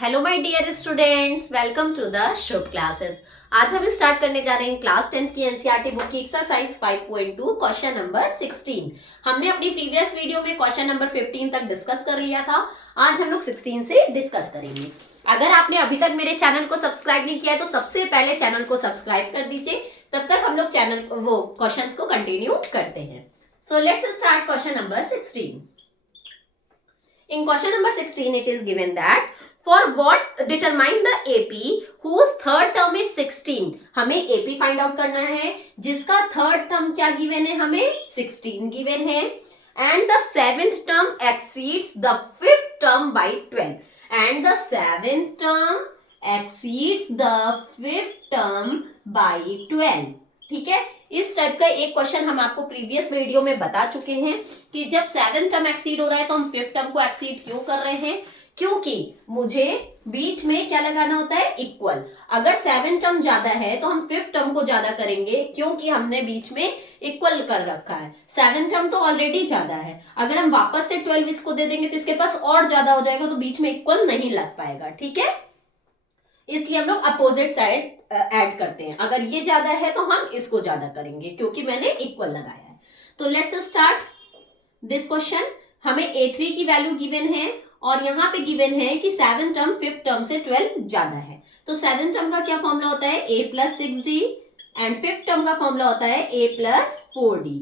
Hello my dear students, welcome to the Shubh classes. आज हम start करने जा रहे हैं क्लास 10th की एनसीईआरटी बुक की एक्सरसाइज 5.2 क्वेश्चन नंबर 16। हमने अपनी प्रीवियस वीडियो में क्वेश्चन नंबर 15 तक डिस्कस कर लिया था। आज हम लोग 16 से डिस्कस करेंगे। अगर आपने अभी तक मेरे चैनल को सब्सक्राइब नहीं किया है तो सबसे पहले चैनल को सब्सक्राइब कर दीजिए, तब तक हम लोग चैनल वो क्वेश्चंस को कंटिन्यू करते हैं। So let's start question number 16। In question number 16, it is given that for what determine the AP whose third term is 16. हमें AP find out करना है जिसका third term क्या given है, हमें 16 given है, and the seventh term exceeds the fifth term by 12. And the seventh term exceeds the fifth term by 12. ठीक है, इस टाइप का एक क्वेश्चन हम आपको प्रीवियस वीडियो में बता चुके हैं कि जब 7th टर्म एक्सीड हो रहा है तो हम 5th टर्म को एक्सीड क्यों कर रहे हैं, क्योंकि मुझे बीच में क्या लगाना होता है, इक्वल। अगर 7th टर्म ज्यादा है तो हम 5th टर्म को ज्यादा करेंगे क्योंकि हमने बीच में इक्वल कर रखा है। 7th टर्म तो ऑलरेडी ज्यादा है, अगर हम वापस से 12 इसको दे देंगे तो इसके पास और ज्यादा हो जाएगा, तो बीच में इक्वल नहीं लग पाएगा। ठीक है, इसलिए हम लोग अपोजिट साइड ऐड करते हैं। अगर ये ज्यादा है तो हम इसको ज्यादा करेंगे क्योंकि मैंने इक्वल लगाया है। तो लेट्स स्टार्ट दिस क्वेश्चन। हमें A3 की वैल्यू गिवन है और यहाँ पे गिवन है कि 7th टर्म 5th टर्म से 12 ज्यादा है। तो 7th टर्म का क्या फॉर्मूला होता है, A plus 6D, and 5th term का फॉर्मूला होता है A प्लस 4D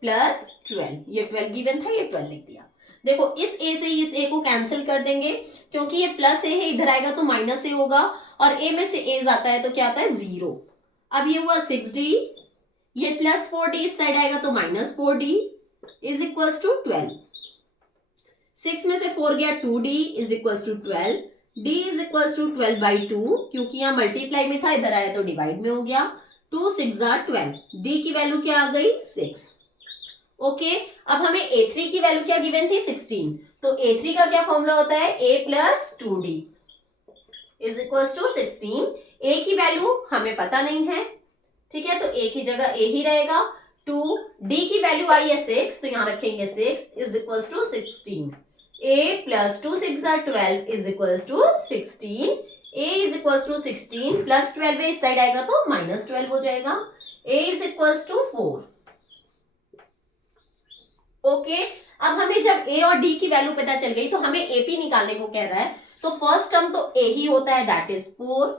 प्लस 12। ये 12 गिवन था, ये 12 लिख दिया। देखो इस A से इस A को कैंसिल कर देंगे क्योंकि ये प्लस A है, इधर आएगा तो माइनस A होगा, और A में से A जाता है तो क्या आता है, 0। अब ये हुआ 6D, ये प्लस 4D इस साइड आएगा तो minus 4D is equals to 12। 6 में से 4 गया 2D is equals to 12। D is equals to 12 by 2, क्योंकि यहाँ मल्टीप्लाई में था, इधर आया तो डिवाइड में हो गया। 2 6 12। D की वैल्यू क्या आ गई, 6। ओके, अब हमें A3 की वैल्यू क्या गिवन थी, 16। तो A3 का क्या फॉर्मूला होता है, A plus 2D is equals to 16। A की वैल्यू हमें पता नहीं है, ठीक है, तो A की जगह A ही रहेगा। 2, D की वैल्यू आई है 6, तो यहां रखेंगे 6 is equals to 16। A plus 2 6 12 is equals to 16। A is equals to 16 plus 12 इस साइड आएगा तो माइनस 12 हो जाएगा। A is equals to 4। Okay, अब हमें जब A और D की वैल्यू पता चल गई तो हमें AP निकालने को कह रहा है। तो फर्स्ट टर्म तो A ही होता है, दैट इज 4।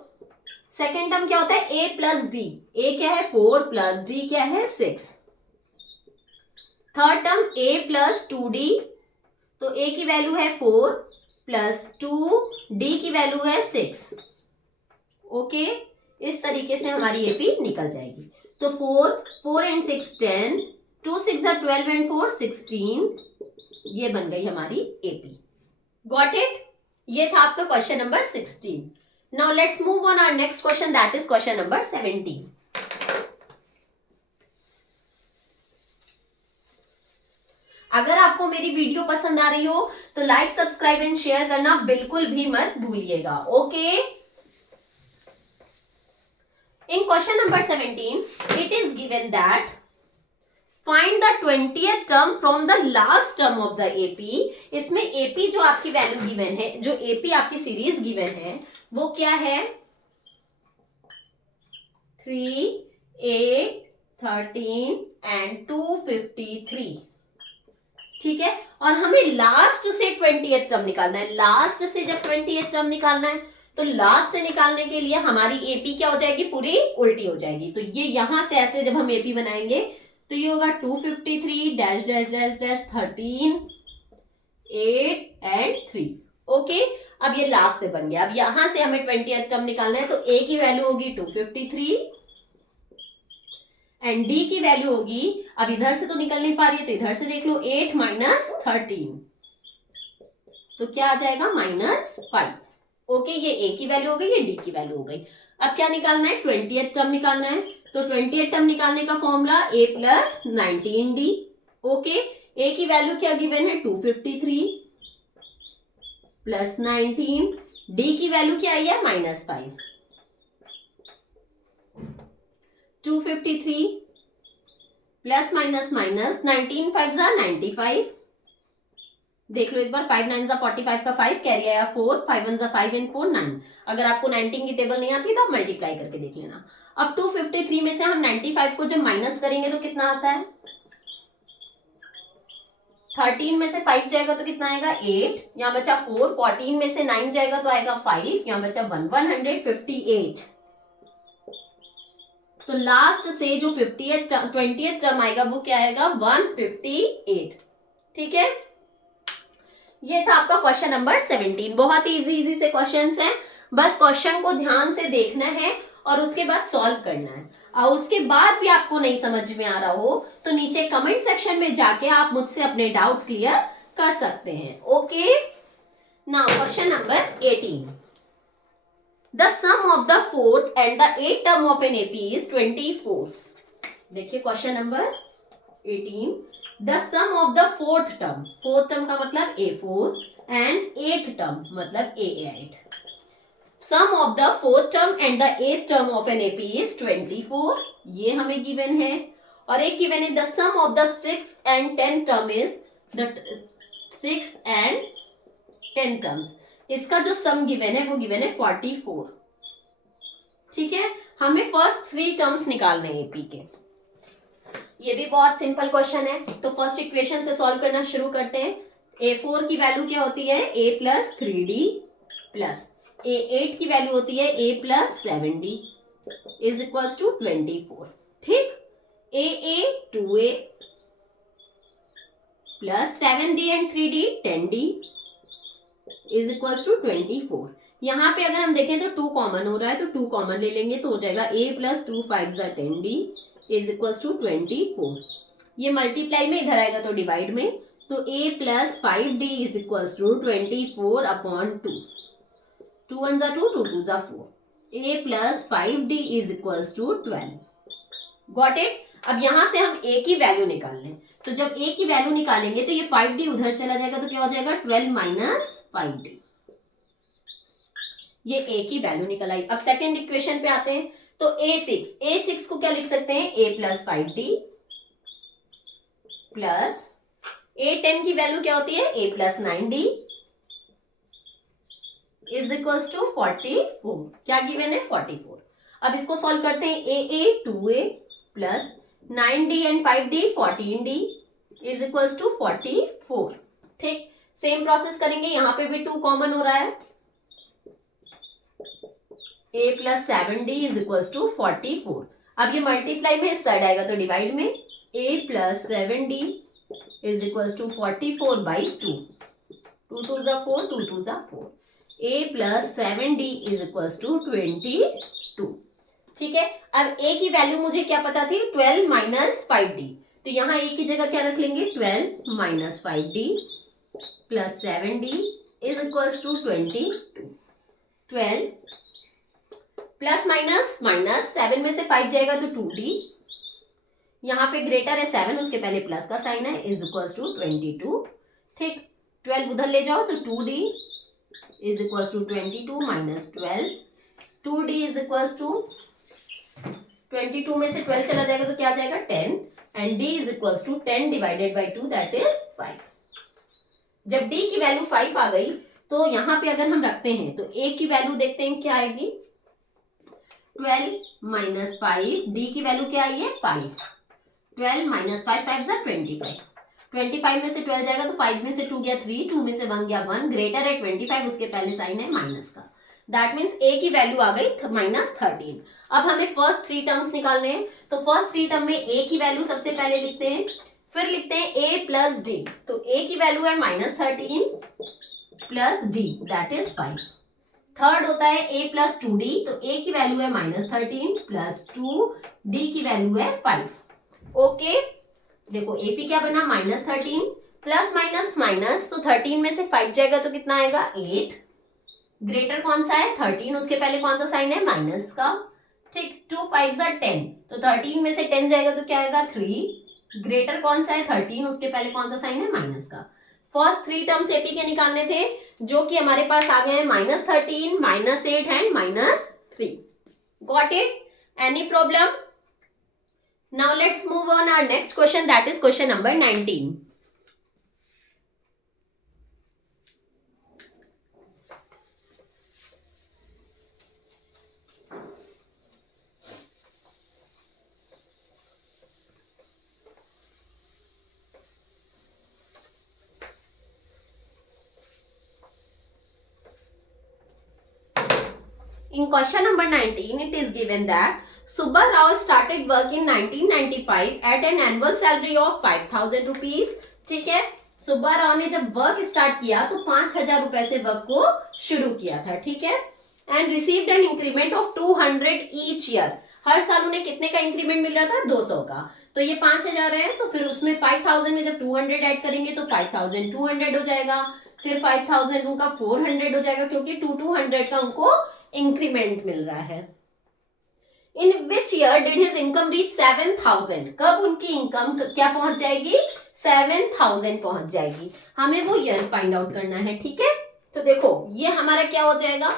सेकेंड टर्म क्या होता है, A प्लस D। A क्या है 4 प्लस D क्या है 6। Third term A plus 2D, तो A की वैल्यू है 4 प्लस 2, D की वैल्यू है 6। ओके, इस तरीके से हमारी AP निकल जाएगी। तो 4 एंड 6 10, 2 6 12 एंड 4 16, ये बन गई हमारी AP। गॉट इट, ये था आपका question number 16। Now let's move on our next question, that is question number 17। अगर आपको मेरी वीडियो पसंद आ रही हो तो लाइक सब्सक्राइब एंड शेयर करना बिल्कुल भी मत भूलिएगा। Okay, in question number 17 it is given that find the 20th term from the last term of the AP। इसमें AP जो आपकी वैल्यू गिवन है, जो AP आपकी सीरीज गिवन है वो क्या है, 3 8 13 एंड 253। ठीक है, और हमें लास्ट से 20th टर्म निकालना है। लास्ट से जब 20th टर्म निकालना है तो लास्ट से निकालने के लिए हमारी AP क्या हो जाएगी, पूरी उल्टी हो जाएगी। तो ये यहां से ऐसे जब हम AP बनाएंगे तो ये होगा 253 dash dash dash dash 13 8 and 3। Okay, अब ये लास्ट से बन गया। अब यहां से हमें 20th टर्म निकालना है, तो A की वैल्यू होगी 253 एंड D की वैल्यू होगी, अब इधर से तो निकल नहीं पा रही है तो इधर से देख लो, 8 माइनस 13, तो क्या आ जाएगा, -5। ओके, ये A की वैल्यू हो गई, ये D की वैल्यू हो गई। अब क्या निकालना है, 20th टर्म निकालना है। तो 20th टर्म निकालने का formula A plus 19D। Okay, A की वैल्यू क्या गिवन है, 253 प्लस 19, D की वैल्यू क्या आई है, -5। 253 प्लस माइनस माइनस 19 5 95, देख लो एक बार, 5 9 45 का 5 कैरी आया 4, 5 1 5 एंड 4 9। अगर आपको 19 की टेबल नहीं आती तो आप मल्टीप्लाई करके देख लेना। अब 253 में से हम 95 को जब माइनस करेंगे तो कितना आता है? 13 में से 5 जाएगा तो कितना आएगा? 8। यहाँ बचा 4, 14 में से 9 जाएगा तो आएगा 5, यहाँ बचा 1, 158। तो लास्ट से जो 20th टर्म आएगा वो क्या आएगा? 158। ठीक है, ये था आपका क्वेश्चन नंबर 17। बहुत इजी से क्वेश्चंस हैं, बस क्वेश्चन को ध्यान से देखना है और उसके बाद सॉल्व करना है। और उसके बाद भी आपको नहीं समझ में आ रहा हो तो नीचे कमेंट सेक्शन में जाके आप मुझसे अपने डाउट्स क्लियर कर सकते हैं। Okay, now question number 18। The sum of the fourth and the eight term of an AP is 24। देखिए question number 18, the sum of the fourth term का मतलब A4 एंड एथ टर्म मतलब A8। Sum of the fourth term and the eighth term of an AP is 24, ये हमें given है। और एक given है the sum of the 6 and 10 term is the 6 and 10 terms, इसका जो सम गिवन है वो गिवन है 44। ठीक है, हमें फर्स्ट 3 टर्म्स निकालने हैं एपी के। ये भी बहुत सिंपल क्वेश्चन है, तो फर्स्ट इक्वेशन से सॉल्व करना शुरू करते हैं। A4 की वैल्यू क्या होती है? A plus 3D plus A8 की वैल्यू होती है A plus 7D is equals to 24। ठीक, AA 2A plus 7D and 3D 10D is equals to 24। यहाँ पे अगर हम देखें तो 2 कॉमन हो रहा है, तो 2 कॉमन ले लेंगे तो हो जाएगा A plus 2 5 10D is equals to 24। ये मल्टीप्लाई में इधर आएगा तो डिवाइड में, तो A plus 5D is equals to 24 upon 2। 2 1 2, 2 2 4। A plus 5D is equals to 12। Got it? अब यहां से हम A की वैल्यू निकाल लें, तो जब A की वैल्यू निकालेंगे तो ये 5D उधर चला जाएगा तो क्या हो जाएगा? 12 माइनस 5D। ये A की वैल्यू निकल आई। अब सेकेंड इक्वेशन पे आते हैं, तो A6 को क्या लिख सकते हैं? A plus 5D plus A10 की वैल्यू क्या होती है? A plus 9D is equals to 44। क्या गिवन है? 44। अब इसको सॉल्व करते हैं। AA 2A plus 9D and 5D 14D is equals to 44। ठीक, सेम प्रोसेस करेंगे, यहां पे भी 2 कॉमन हो रहा है। A plus 7D is equals to 44। अब ये मल्टीप्लाई में इस साइड आएगा तो डिवाइड में, A plus 7D is equals to 44 by 2। 2 2 जा 4, 2 2 जा 4। A plus 7D is equals to 22। ठीक है, अब A की वैल्यू मुझे क्या पता थी? 12 माइनस 5D, तो यहाँ A की जगह क्या रख लेंगे? 12 minus 5D plus 7D is equals to 22। 12 plus minus minus, 7 में से 5 जाएगा तो 2D, यहाँ पे ग्रेटर है 7, उसके पहले प्लस का साइन है, इज इक्वल्स टू 22। ठीक, 12 उधर ले जाओ तो 2D is equals to 22 minus 12। 2D is equals to 22 में से 12 चला जाएगा तो क्या आ जाएगा? 10 and D is equals to 10 divided by 2 that is 5। जब D की वैल्यू 5 आ गई तो यहाँ पे अगर हम रखते हैं तो A की वैल्यू देखते हैं क्या आएगी? 12 माइनस 5, D की वैल्यू क्या आई है? 5। 12 माइनस 5 5 जा 25। 25 में से 12 जाएगा तो 5 में से 2 गया 3, 2 में से 1 गया 1, ग्रेटर है 25, उसके पहले साइन है माइनस का। दैट मीन्स A की वैल्यू आ गई माइनस 13। अब हमें फर्स्ट 3 टर्म्स निकालने हैं, तो फर्स्ट 3 टर्म में A की वैल्यू सबसे पहले लिखते हैं, फिर लिखते हैं A प्लस D, तो A की वैल्यू है minus 13 plus D that is 5। Third होता है A प्लस 2D, तो A की वैल्यू है माइनस 13 प्लस 2D की वैल्यू है 5। ओके, देखो AP क्या बना? माइनस 13 प्लस माइनस माइनस, तो 13 में से 5 जाएगा तो कितना आएगा? 8। ग्रेटर कौन सा है? 13, उसके पहले कौन सा साइन है? माइनस का। ठीक, 2 5 जा 10, तो 13 में से 10 जाएगा तो क्या आएगा? 3। ग्रेटर कौन सा है? 13, उसके पहले कौन सा साइन है? माइनस का। फर्स्ट 3 टर्म्स एपी के निकालने थे, जो कि हमारे पास आ गए हैं minus 13, minus 8 and minus 3। Got it? Any problem? Now let's move on our next question, that is question number 19। In question number 19, it is given that Subba Rao started work in 1995 at an annual salary of 5,000 rupees. ठीक है, सुब्बा राव ने जब work start किया तो 5,000 रुपए से work को शुरू किया था. ठीक है, and received an increment of 200 each year. हर साल उन्हें कितने का इंक्रीमेंट मिल रहा था? 200 का. तो ये 5,000 है, तो फिर उसमें 5,000 में जब 200 ऐड करेंगे तो 5,200 हो जाएगा. फिर 5,000 उनका 400 हो जाएगा, क्योंकि 200 का उनको इंक्रीमेंट मिल रहा है. In which year did his income reach 7,000? कब उनकी इनकम क्या पहुंच जाएगी? 7,000 पहुंच जाएगी. हमें वो ईयर फाइंड आउट करना है. ठीक है, तो देखो ये हमारा क्या हो जाएगा?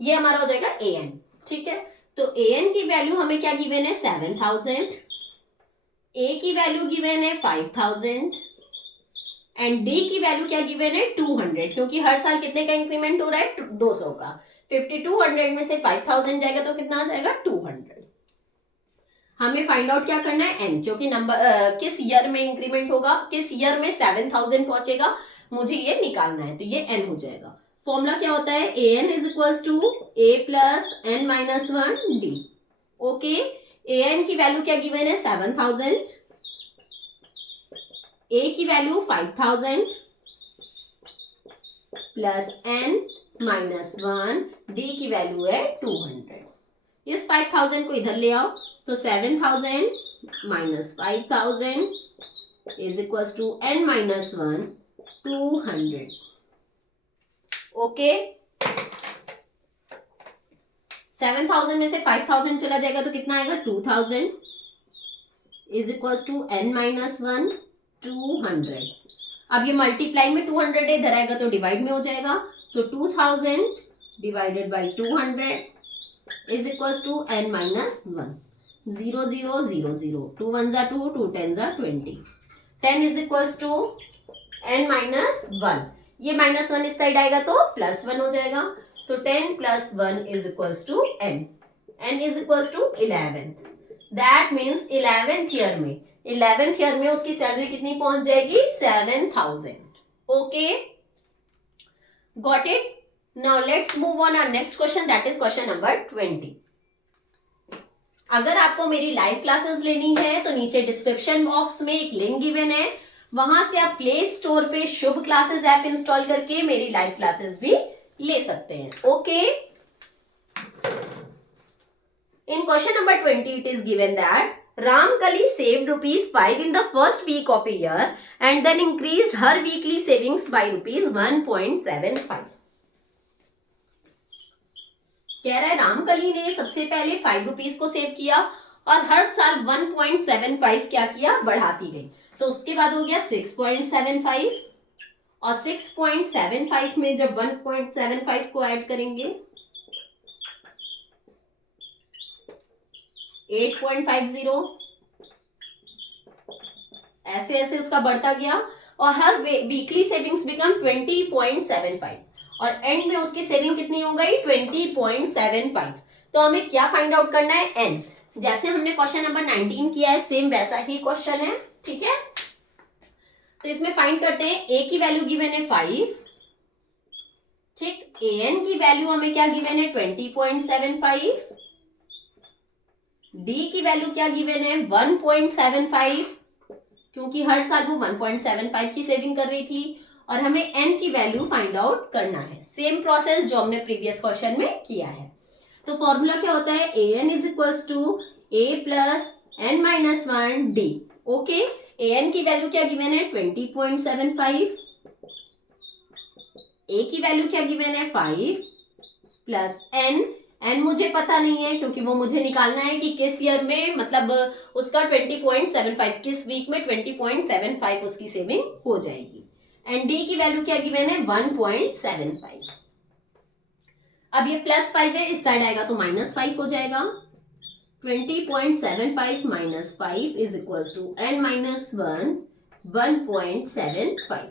ये हमारा हो जाएगा an. ठीक है, तो an की वैल्यू हमें क्या गिवन है? 7,000. a की वैल्यू गिवन है 5,000 एंड d की वैल्यू क्या गिवन है? 200, क्योंकि हर साल कितने का इंक्रीमेंट हो रहा है? 200 का. 5200 में से 5,000 जाएगा तो कितना आ जाएगा? 200. हमें फाइंड आउट क्या करना है? n, क्योंकि नंबर किस ईयर में इंक्रीमेंट होगा, किस ईयर में 7,000 पहुंचेगा, मुझे ये निकालना है. तो ये n हो जाएगा. फॉर्मूला क्या होता है? an is equals to a plus n minus 1 d. Okay, an की वैल्यू क्या गिवन है? 7,000. a की value 5,000 plus n minus 1, d की वैल्यू है 200. इस 5,000 को इधर ले आओ, तो 7,000 minus 5,000 is equals to n minus 1, 200. Okay, 7,000 में से 5,000 चला जाएगा तो कितना आएगा? 2,000 is equals to n minus 1, 200. अब ये मल्टीप्लाई में 200 है, इधर आएगा तो डिवाइड में हो जाएगा. तो 2,000 divided by 200 is equals to n minus 1. 0 0 0 0, 2 1 जा 2, 2 10 जा 20. 10 is equals to n minus 1. ये माइनस 1 इस साइड आएगा तो प्लस 1 हो जाएगा. तो 10 plus 1 is equals to n. n is equals to 11. That means 11th year में उसकी सैलरी कितनी पहुंच जाएगी? 7,000. Okay, got it? Now let's move on our next question, that is question number 20. अगर आपको मेरी लाइव क्लासेस लेनी है तो नीचे डिस्क्रिप्शन बॉक्स में एक लिंक गिवन है, वहां से आप प्ले स्टोर पे शुभ क्लासेस ऐप इंस्टॉल करके मेरी लाइव क्लासेस भी ले सकते हैं. Okay, in question number 20 it is given that Ramkali saved ₹5 in the first week of a year and then increased her weekly savings by ₹1.75. कह रहा है रामकली ने सबसे पहले 5 रुपीज को सेव किया और हर साल 1.75 क्या किया? बढ़ाती गई. तो उसके बाद हो गया 6.75 और 6.75 में जब 1.75 को ऐड करेंगे 8.50, ऐसे ऐसे उसका बढ़ता गया और हर वीकली सेविंग्स बिकम 20.75 और एंड में उसकी सेविंग कितनी हो गई? 20.75. तो हमें क्या फाइंड आउट करना है? n. जैसे हमने क्वेश्चन नंबर 19 किया है सेम वैसा ही क्वेश्चन है. ठीक है, तो इसमें फाइंड करते हैं. a की वैल्यू गिवन है 5. ठीक, an की वैल्यू हमें क्या गिवन है? 20.75. d की वैल्यू क्या गिवन है? 1.75, क्योंकि हर साल वो 1.75 की सेविंग कर रही थी. और हमें n की वैल्यू फाइंड आउट करना है. सेम प्रोसेस जो हमने प्रीवियस क्वेश्चन में किया है. तो फॉर्मूला क्या होता है? an is equals to a plus n minus 1 d. Okay, an की वैल्यू क्या गिवन है? 20.75. a की वैल्यू क्या गिवन है? 5 प्लस n. n मुझे पता नहीं है क्योंकि वो मुझे निकालना है कि किस ईयर में, मतलब उसका 20.75 किस वीक में 20.75 उसकी सेविंग हो जाएगी. एंड d की वैल्यू क्या गिवन है? 1.75. अब ये प्लस 5 है, इस साइड आएगा तो माइनस 5 हो जाएगा. 20.75 minus 5 is equals to n minus 1, 1.75.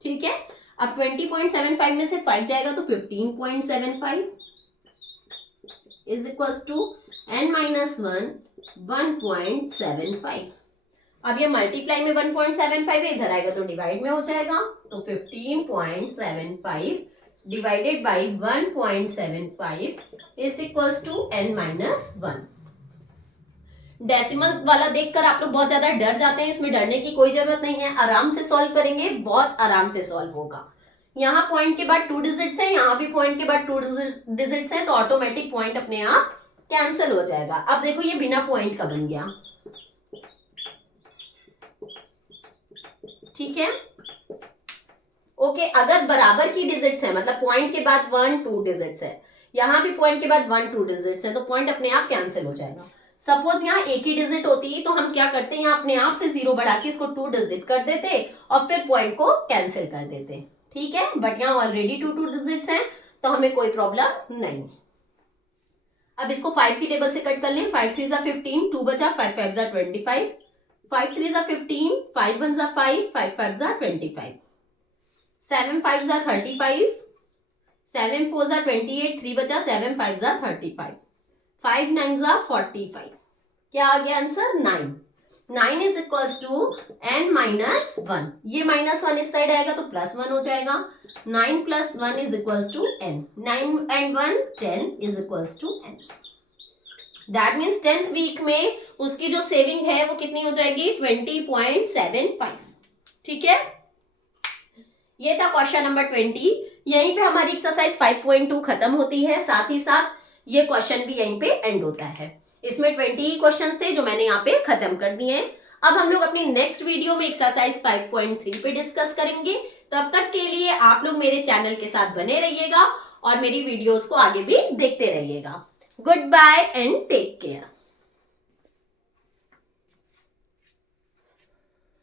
ठीक है, अब 20.75 में से 5 जाएगा तो 15.75 is equals to n minus 1, 1.75. अब ये मल्टीप्लाई में 1.75 है, इधर आएगा तो डिवाइड में हो जाएगा. तो 15.75 divided by 1.75 is equals to n-1। Decimal वाला देखकर आप लोग बहुत ज्यादा डर जाते हैं, इसमें डरने की कोई जरूरत नहीं है, आराम से सॉल्व करेंगे, बहुत आराम से सॉल्व होगा। यहाँ पॉइंट के बाद 2 डिजिट्स है, यहाँ भी पॉइंट के बाद 2 डिजिट्स है, तो ऑटोमेटिक पॉइंट अपने आप कैंसिल हो जाएगा। अब देखो ये बिना पॉइंट का बन गया, ठीक है। ओके, अगर बराबर की डिजिट्स है, मतलब पॉइंट के बाद 1-2 डिजिट्स है, यहाँ भी पॉइंट के बाद 1-2 डिजिट्स है, तो पॉइंट अपने आप कैंसिल हो जाएगा। सपोज यहाँ एक ही डिजिट होती तो हम क्या करते हैं, यहाँ अपने आप से 0 बढ़ा के इसको 2 डिजिट कर देते और फिर पॉइंट को कैंसिल कर देते, ठीक है। बट यहाँ ऑलरेडी 2 डिजिट्स हैं, तो हमें कोई प्रॉब्लम नहीं। अब इसको 5 की टेबल से कट कर लें। 5 3 जा 15, 2 बचा, 5 5 जा 25, 5 3 जा 15, 5 1 जा 5, 5 5 जा 25, 7 5 जा 35, 7 4 जा 28, 3 बचा, 7 5 जा 35, 5 9 जा 45। क्या आ गया answer? 9। 9 is equals to n-1। ये -1 इस साइड आएगा तो +1 हो जाएगा। 9 + 1 is equals to n। 9 and 1 10 is equals to n। That means 10th week में उसकी जो सेविंग है वो कितनी हो जाएगी? 20.75, ठीक है। ये था क्वेश्चन नंबर 20। यहीं पे हमारी एक्सरसाइज 5.2 खत्म होती है, साथ ही साथ ये क्वेश्चन भी यहीं पे एंड होता है। इसमें 20 क्वेश्चंस थे जो मैंने यहाँ पे खत्म कर दिए हैं। अब हम लोग अपनी नेक्स्ट वीडियो में एक्सरसाइज 5.3 पे डिस्कस करेंगे। तब तक के लिए आप लोग मेरे चैनल के साथ बने रहिएगा और मेरी वीडियोस को आगे भी देखते रहिएगा। Good bye and take care.